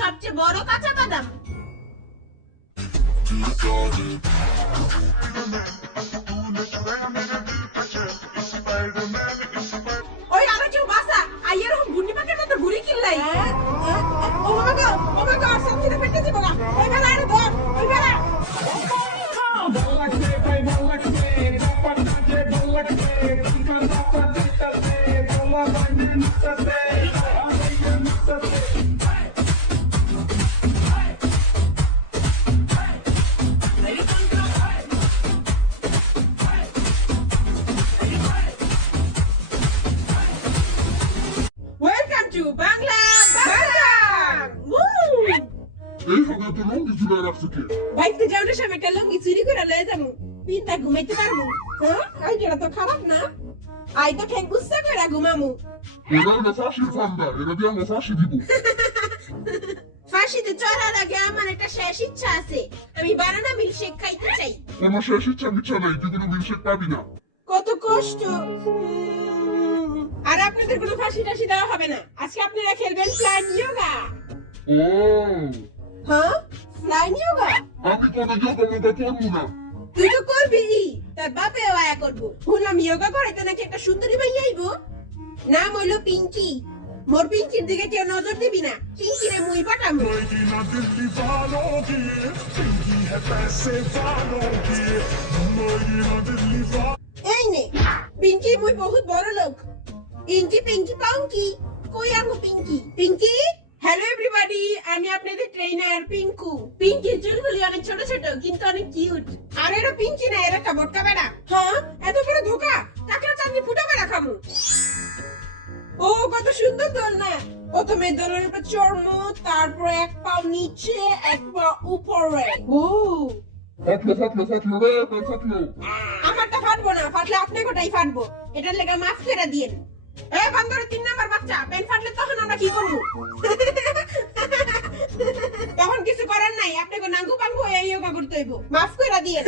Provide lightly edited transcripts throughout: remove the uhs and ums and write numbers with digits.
সবচেয়ে বড় কাঁচা বাদাম। ওই আমার কেউ বাসা আইয়ের ঘুরনি পাকের মতো ঘুরি কিল্লাই। ও বাবা গো সবচেয়ে পেটে দিব না। ওই বেলা আরে ধর ওই বেলা। Welcome to Bangla Bang! Woo! এই হবে তো লঙ্গি ঝুলে রাখছে কে? বাইতে যাওয়ার সময় একটা লঙ্গি চুরি করে লয়ে যাবো। পিনটা ঘুমাইতে পারবো। হ্যাঁ? আইডিয়াটা তো খারাপ না। আই তো ঠেক গুচ্ছা করে ঘুমামু। এরা হলো ফাঁসির ফান্দা, এরা দিয়ে আমরা ফাঁসি দিব। ফাঁসিতে চড়ার আগে আমার একটা শেষ ইচ্ছা আছে। আমি বানানা মিল্কশেক খাইতে চাই। কোনো শেষ ইচ্ছা মিচ্ছা নাই, তুই কোনো মিল্কশেক পাবি না। কত কষ্ট। আর আপনাদের কোনো ফাঁসি টাসি দেওয়া হবে না। আজকে আপনারা খেলবেন ফ্লাইং ইয়োগা। ও, হ্যাঁ? ফ্লাইং ইয়োগা? আমি কোনো যোগা মোগা করবো না। তুই তো করবি, তার বাপেও আয়া করবো। শুনলাম ইয়োগা করাইতে নাকি একটা সুন্দরী ভাই আইবো। নাম হইলো পিঙ্কি। মোর পিঙ্কির দিকে কেউ নজর দিবি না। পিঙ্কিরে মুই পাঠামু। এই নে, পিঙ্কি মুই বহুত বড় লোক। পিঙ্কি পিঙ্কি পাঙ্কি, কই আমু পিঙ্কি? পিঙ্কি, হ্যালো এভরিবডি, আমি আপনাদের ট্রেনার পিঙ্কু। পিঙ্কির চুলগুলি অনেক ছোট ছোট কিন্তু অনেক কিউট। আর এরা পিঙ্কি না, এরা একটা বটকা বেড়া। হ্যাঁ, এত বড় ধোকা, টাকলা চাঁদনি ফুটা বেড়া খামু। ও কত সুন্দর দোলনা। প্রথমে দোলনার উপর চড়মু, তারপর এক পাও নিচে এক পা উপরে। ও ফাটলো রে, ফাটলো। আমারটা ফাটবো না, ফাটলে আপনি গোটাই ফাটবো। এটার লেগে মাফ করে দিয়েন। এ বান্দরের 3 নাম্বার বাচ্চা, পেন ফাটলে তখন আমরা কি করবো? তখন কিছু করার নাই, আপনাকে নাঙ্গু পাঙ্গু এই ইয়োগা করতে হইব। মাফ করে দিয়েন।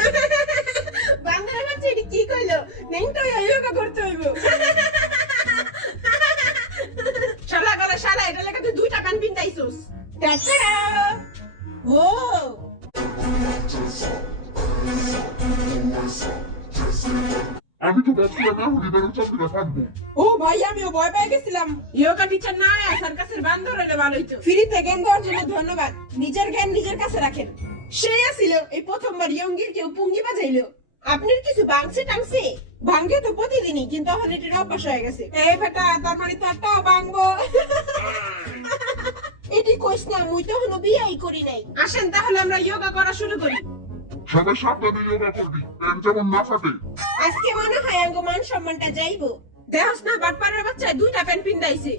বান্দরের বাচ্চা এটি কি কইলো? নেংটো এই ইয়োগা করতে হইব। শালা গলা শালা, এটা লেগে তুই 2টা প্যান পিনতাইছস। টাটা। ও আমি তো ভাবছিলাম না হলি বেরো চাকরিটা থাকবো। ও ভাই, আমিও ভয় পেয়ে গেছিলাম। ইয়োগা টিচার না হয় সার্কাসের বান্দর হলে ভালো হইতো। ফ্রিতে জ্ঞান দেওয়ার জন্য ধন্যবাদ। নিজের জ্ঞান নিজের কাছে রাখেন। সেই আসিল এই প্রথমবার ইয়ঙ্গির কেউ পুঙ্গি বাজাইলো। আপনার কিছু ভাঙছে টাংছে? ভাঙ্গে তো প্রতিদিনই, কিন্তু এখন এটা অভ্যাস হয়ে গেছে। এই বেটা, তার মানে তোরটাও ভাঙবো। এটি কইস না, মুই তো এখনো বিয়েই করি নাই। আসেন তাহলে আমরা ইয়োগা করা শুরু করি। সবাই সাবধানে যোগা করবি, প্যান্ট যেমন না ফাটে। আজকে মনে হয় আঙ্গ মান সম্মানটা যাইবো। দেখস না, বাটপাড়ার বাচ্চা 2টা প্যান্ট পিনদাইছে।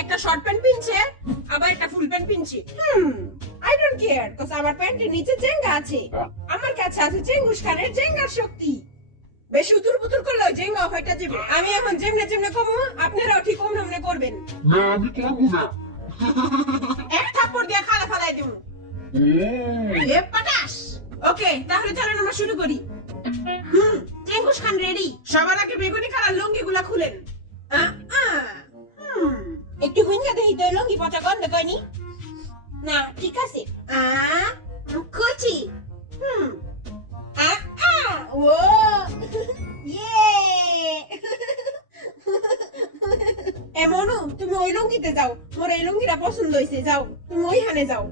একটা শর্ট প্যান্ট পিনছে, আবার একটা ফুল প্যান্ট পিনছে। আই ডোন্ট কেয়ার, কজ আমার প্যান্টের নিচে জেঙ্গা আছে। আমার কাছে আছে চেঙ্গুস খানের জেঙ্গার শক্তি। বেশি উতুর পুতুর করলে ওই জেঙ্গা হয়টা যাবে। আমি এখন যেমনে যেমনে কমু, আপনারাও ঠিক অমনে করবেন। না, আমি করবো না। এক থাপ্পড় দিয়ে খালা ফালাই দেবো। এ পাটাস। ওকে, তাহলে চলেন আমরা শুরু করি। চেঙ্গুস খান রেডি। সবার আগে বেগুনি কালার লুঙ্গিগুলা খুলেন। একটু হুইঙ্গা দেই তো, লুঙ্গি পচা গন্ধ কয়নি? না, ঠিক আছে। খুলছি। ও ইয়ে। এ মনু, তুমি ওই লুঙ্গিতে যাও। মোর এই লুঙ্গিটা পছন্দ হইছে। যাও, তুমি ওইখানে যাও।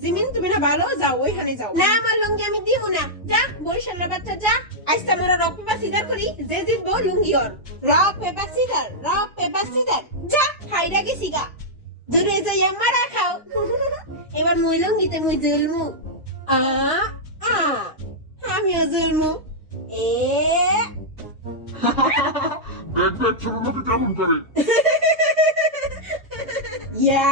জিমিন, তুমি না ভালো, যাও ওইখানে যাও। না, আমার লুঙ্গি আমি দিব না। যা, বরিশালের বাচ্চা যা। আজকে আমরা রক পেপার সিজার করি, যে জিতবো লুঙ্গি ওর। Rock paper scissor, rock paper scissor. যা, হাইরা গেছি গা। দূরে যাই মারা খাও। এবার মই লুঙ্গিতে মই জলমু। আমিও জলমু। দেখ ছোট লোকে কেমন করে। ইয়া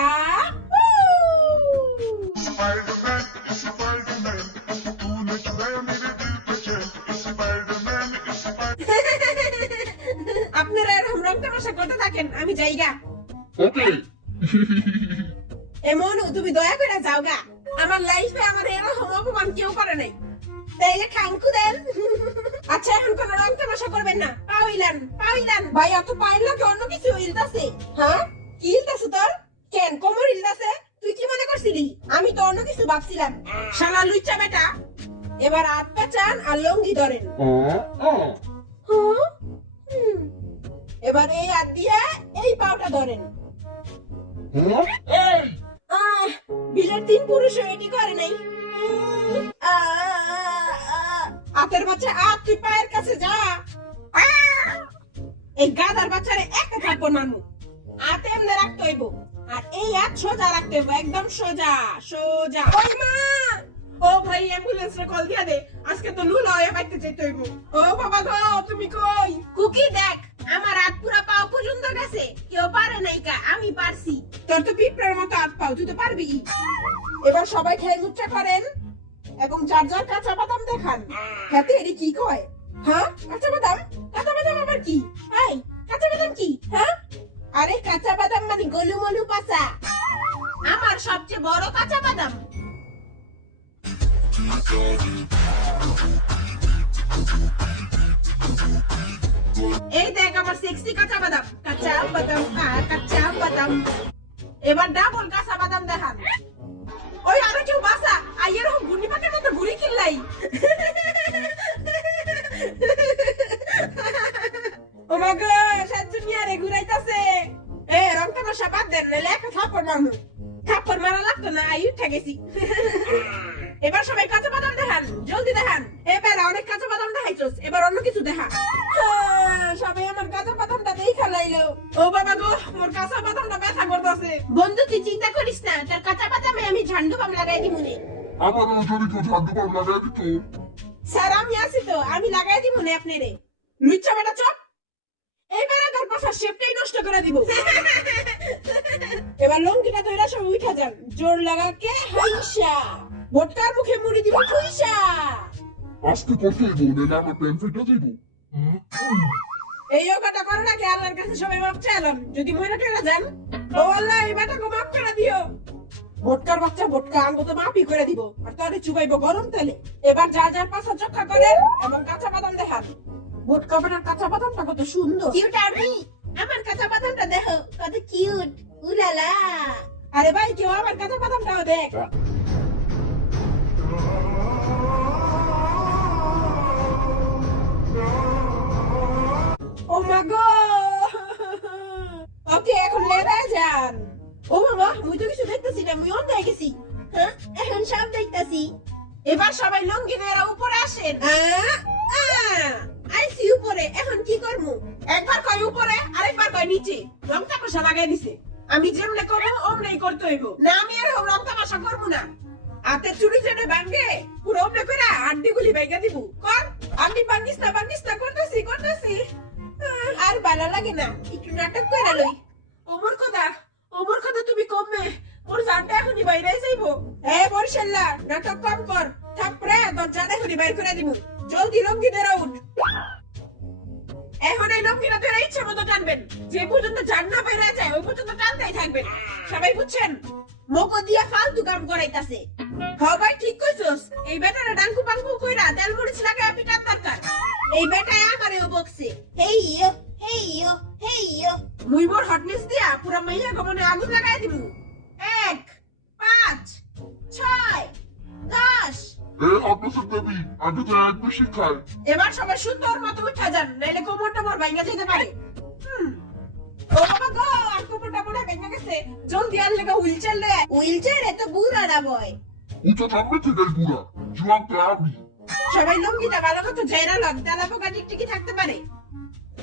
আপনারা এরকম রং তামাশা করতে থাকেন, আমি যাইগা। ওকে। এমন তুমি দয়া করে যাও গা। আমার লাইফে আমার এরকম অপমান কেউ করে নাই। তাইলে খাঙ্কু দেন। আচ্ছা, এখন কোন রং তামাশা করবেন না। পাইলান পাইলান ভাই, অত পাইলা কি অন্য কিছু ইলতাছে? হ্যাঁ, কি ইলতাছে তোর? কেন কোমর ইলতাছে? তুই কি মনে করছিস ভাবছিলি? আমি তো অন্য কিছু ভাবছিলাম। শালা লুচ্চা বেটা, এবার হাত পা চান আর লঙ্গি ধরেন। হ্যাঁ? হুম। এবার এই হাত দিয়ে এই পাওটা ধরেন। আহ, বিলের 3 পুরুষ এটি করে নাই। হাতের বাচ্চা তুই পায়ের কাছে যা। এই গাদার বাচ্চারে একটা থাপ্পড় মারমু। হাতে এমনি রাখতে হইব, আর এই হাত সোজা রাখতে হইব, একদম সোজা সোজা। ওই মা, ও ভাই অ্যাম্বুলেন্স রে কল দিয়া দে, আজকে তো লুলা হয়ে বাইতে যেতে হইব। ও বাবা গো, তুমি কই? কুকি দেখ, আমার হাত পুরা পাও পর্যন্ত গেছে, কেউ পারে নাই কা, আমি পারছি। তোর তো পিঁপড়ার মতো হাত পাও, তুই তো পারবি। এবার সবাই খেয়ে উচ্চা করেন এবং যার যার কাঁচা বাদাম দেখান। হাতে এটি কি কয়? হ্যাঁ, কাঁচা বাদাম? কাঁচা বাদাম আবার কি? এই, কাঁচা বাদাম কি? হ্যাঁ? আরে কাঁচা বাদাম মানে গোলুমলু পাসা। আমার সবচেয়ে বড় কাঁচা বাদাম। এই দেখ আমার সেক্সি কাঁচা বাদাম। কাঁচা বাদাম, কাঁচা বাদাম। এবার ডাবল কাঁচা বাদাম দেখান। ওই আরো কেউ বাসা, এরকম ঘুর্ণি পাকের মতো ঘুরি কিল্লাই। ও মা গো, সাতজনিয়ারে ঘুরাইতাছে। রং তামাশা বাদ দেন, নাহলে একটা থাপ্পড় মারমু। থাপ্পড় মারা লাগতো না, উঠে গেছি। এবার সবাই কাঁচা বাদাম দেখান, জলদি দেখান। এবার অনেক কাঁচা বাদাম দেখাইছস, এবার অন্য কিছু দেখা। সবাই আমার কাঁচা বাদামটা দেখা লাইলো। ও বাবা গো, মোর কাঁচা বাদামটা ব্যথা করতেছে। বন্ধু তুই চিন্তা করিস না, তোর কাঁচা বাদামে আমি ঝান্ডু বাম লাগাই দিমুনে। আমারও যদি কেউ ঝান্ডু বাম লাগাই দিত। স্যার আমি আছি তো, আমি লাগাই দিমুনে আপনারে। লুচ্চা বেটা চপ, এইবারে তোর পাশার শেপটাই নষ্ট করে দিব। এবার লঙ্কিটা ধইরা সব উঠা যান, জোর লাগাকে হাইসা ভোটকার মুখে মুড়ি দিব খুইসা। আজকে করতে হইব, নাহলে আমার প্যান্ট ফেটে যাইব। এই যোগাটা করো নাকি আল্লাহর কাছে সবাই মাপ চাইলাম, যদি মরে টেরা যান। ও আল্লাহ, এই বেটাকে মাফ করে দিও। ভোটকার বাচ্চা ভোটকা, আমি তো মাফই করে দিব, আর তাহলে চুবাইবো গরম তেলে। এবার যার যার পাশা চক্কা করেন এবং কাঁচা বাদাম দেখান। ভোটকা বেটার কাঁচা বাদামটা কত সুন্দর। কিউট আরবি, আমার কাঁচা বাদামটা দেখো কত কিউট। উলালা, আরে ভাই কেউ আমার কাঁচা বাদামটাও দেখ। ও মা গো, ওকে এখন লেরা যান। ও মামা, মুই তো কিছু দেখতেছি না, মুই অন্ধ হয়ে গেছি। হ্যাঁ, এখন সব দেখতেছি। এবার সবাই লঙ্গি নেরা উপরে আসেন। আইসি উপরে, এখন কি করমু? একবার কয় উপরে, আরেকবার কয় নিচে। রং তামাশা লাগাই দিছে, আমি যেমনে করবো অমনেই করতে হইব, না আমি এরকম রং তামাশা করবো না। হাতে চুরি চেনে ভাঙ্গে পুরো অমনে করে আড্ডি গুলি ভাঙ্গা দিব। কর, আমি ভাঙ্গিস না করতেছি। আর ভালো লাগে না, একটু নাটক করে লই। ওমর কথা তুমি কমবে, ওর জানটা এখনই বাইরে যাইবো। বরিশাল্লা, নাটক কম কর, থাপড়ে তোর জান এখনই বাইর করে দিব। জলদি লঙ্গি ধরে উঠ। এখন এই লঙ্গিটা ধরে ইচ্ছে মতো টানবেন, যে পর্যন্ত জান না বাইরে যায় ওই পর্যন্ত টানতেই থাকবেন। সবাই বুঝছেন? মকো দিয়া ফালতু কাম করাইতাছে। ভাই ঠিক কইছস, এই বেটারা ডাঙ্কু পাঙ্কু কইরা তেল মরিচ লাগায় পিটার দরকার। এই বেটায় আমারেও বকছে। হেইয়ো মুই মোর হটনেস দিয়া পুরা মাইয়া গমনে আগুন লাগাই দিমু। 1 5 6 10। আপনার দেবী আগে তো এক বেশি খায়। এবার সবাই সুন্দর মতো উঠা যান, নাইলে কোমরটা মোর ভাঙা যেতে পারে। ও বাবা গো, আর কোমরটা মনে ভেঙে গেছে। জলদি আর লেগা হুইলচেয়ার এত বুড়া না বয়। উঁচু নামবে থেকে বুড়া জোয়ান তো আমি। সবাই লঙ্গিটা ভালো মতো জায়রা লগ, তেলা পোকা টিকটিকি থাকতে পারে।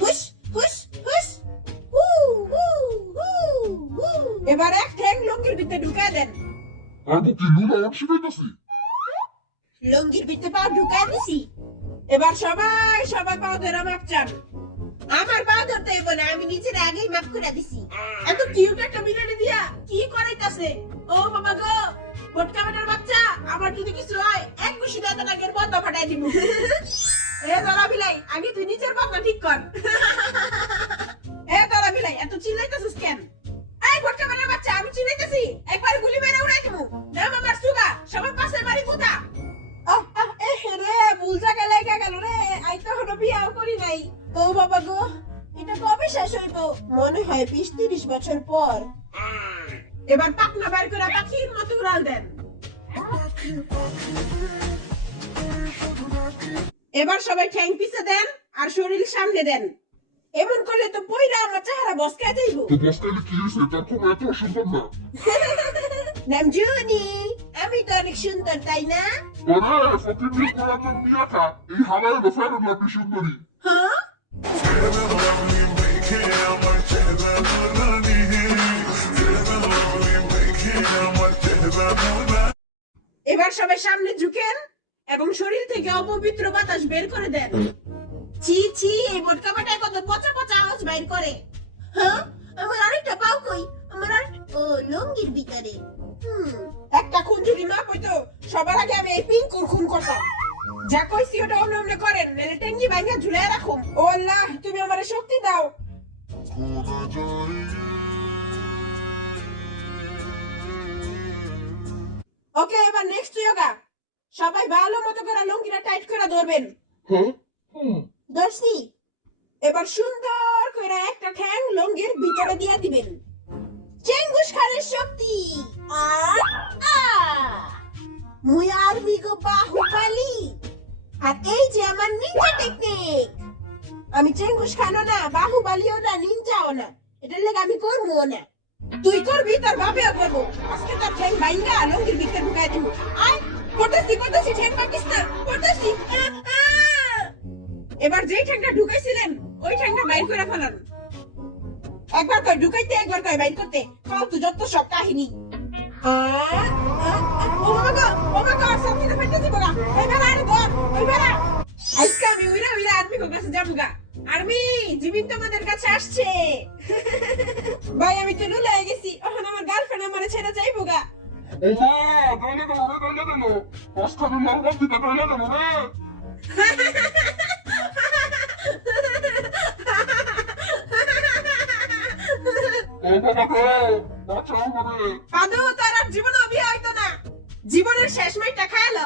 হুস হুস হুস। এবার এক ঠ্যাং লঙ্গির ভিতরে ঢুকায় দেন। আমি কি লুলা ওর শিখাইতেছি? লঙ্গির ভিতরে পাও ঢুকায় দিছি। এবার সবাই পাও ধরে মাপ চান। আমার পাও ধরতে হইব না, আমি নিজের আগেই মাপ করে দিছি। এত কিউট একটা মিলানি দিয়া কি করাইতাছে? ও বাবা গো, ভোটকা বেটার বাচ্চা, আমার যদি কিছু হয় এক ঘুষি দাঁত নাকের বন্ধ ফাটাই দিব। ধরা বিলাই, আগে তুই নিজের বাবা ঠিক কর। ধরা বিলাই, এত চিল্লাইতেছিস কেন? এই ভোটকা বেটার বাচ্চা, আমি চিল্লাইতেছি, একবার গুলি মেরে উড়াই দিব। নাম আমার সুগা, সবার পাশে বাড়ি কোথা? রে, ভুল জায়গায় লাগা গেল রে, আই তো এখনো বিয়াও করি নাই। ও বাবা গো, এটা কবে শেষ হইব? মনে হয় 20-30 বছর পর। এবার পাখনা বের করে পাখির মতো উড়ান। তাল দেন। এবার সবাই ঠ্যাং পিছে দেন আর শরীর সামনে দেন। এমন করলে তো পয়রা আমার চেহারা বসকা যাইব। তো বসকালে কি হয়েছে? তার খুব এত সুন্দর না। নামজুনি, আমি তো অনেক সুন্দর তাই না? ওরে ফকিন্নি পুরাতন মিয়াটা, এই হালায় ফেরত লাগবে সুন্দরী। হ্যাঁ, এবার সবাই সামনে ঝুঁকেন এবং শরীর থেকে অপবিত্র বাতাস বের করে দেন। ছি ছি, এই বোটকা বাটায় কত পচা পচা আওয়াজ বাইর করে। হ্যাঁ, আমার আরেকটা পাও কই? আমার আর ও লুঙ্গির ভিতরে। একটা খুন যদি না হইতো সবার আগে আমি এই পিঙ্কুর খুন করতাম। যা কইছি ওটা অমনে অমনে করেন, নাহলে টেঙ্গি ভাঙা ঝুলায় রাখুম। ও আল্লাহ, তুমি আমারে শক্তি দাও। ওকে, এবার নেক্সট যোগা। সবাই ভালো মতো করে লুঙ্গিটা টাইট করে ধরবেন। হ্যাঁ, ধরছি। এবার সুন্দর করে একটা ঠ্যাং লুঙ্গির ভিতরে দিয়ে দিবেন। চেঙ্গুস খানের শক্তি। আর মুই আর্মি গো বাহুবলী। আর এই যে আমার নিনজা টেকনিক। আমি চেঙ্গুস খানও না, বাহুবলীও না, নিনজাও না। এটার লেগে আমি করবো না। তুই করবি, তোর বাপেও করবো। আজকে তোর ঠ্যাং ভাইঙ্গা লুঙ্গির ভিতরে ঢুকাই দিব। আয়, করতেছি ঠ্যাং পাকিস না, করতেছি। এবার যেই ঠ্যাংটা ঢুকাইছিলেন ওই ঠ্যাংটা বাইর করে ফেলান। একবার কই ঢুকাইতে, একবার কই বাইর করতে। ফালতু যত সব কাহিনী। ও মা গো, সবকিছু ফেটে দিব গা। এবার আর ধর, এবার আজকে আমি উইরা উইরা আর্মি কো কাছে যাবো গা। আর্মি জীবিত আমাদের কাছে আসছে। ভাই আমি তো লুলাই গেছি, এখন আমার গার্লফ্রেন্ড আমারে ছেড়ে যাইবো গা। ওমা ডলে গেল রে, ডলে গেল। বসকালে লালবাগ দিতে ডলে গেল রে। ও বাবা গো, বাঁচাও আমারে। পাদু, তার আর জীবনে বিয়ে হইতো না। জীবনের শেষ মাইটা খায়ালো।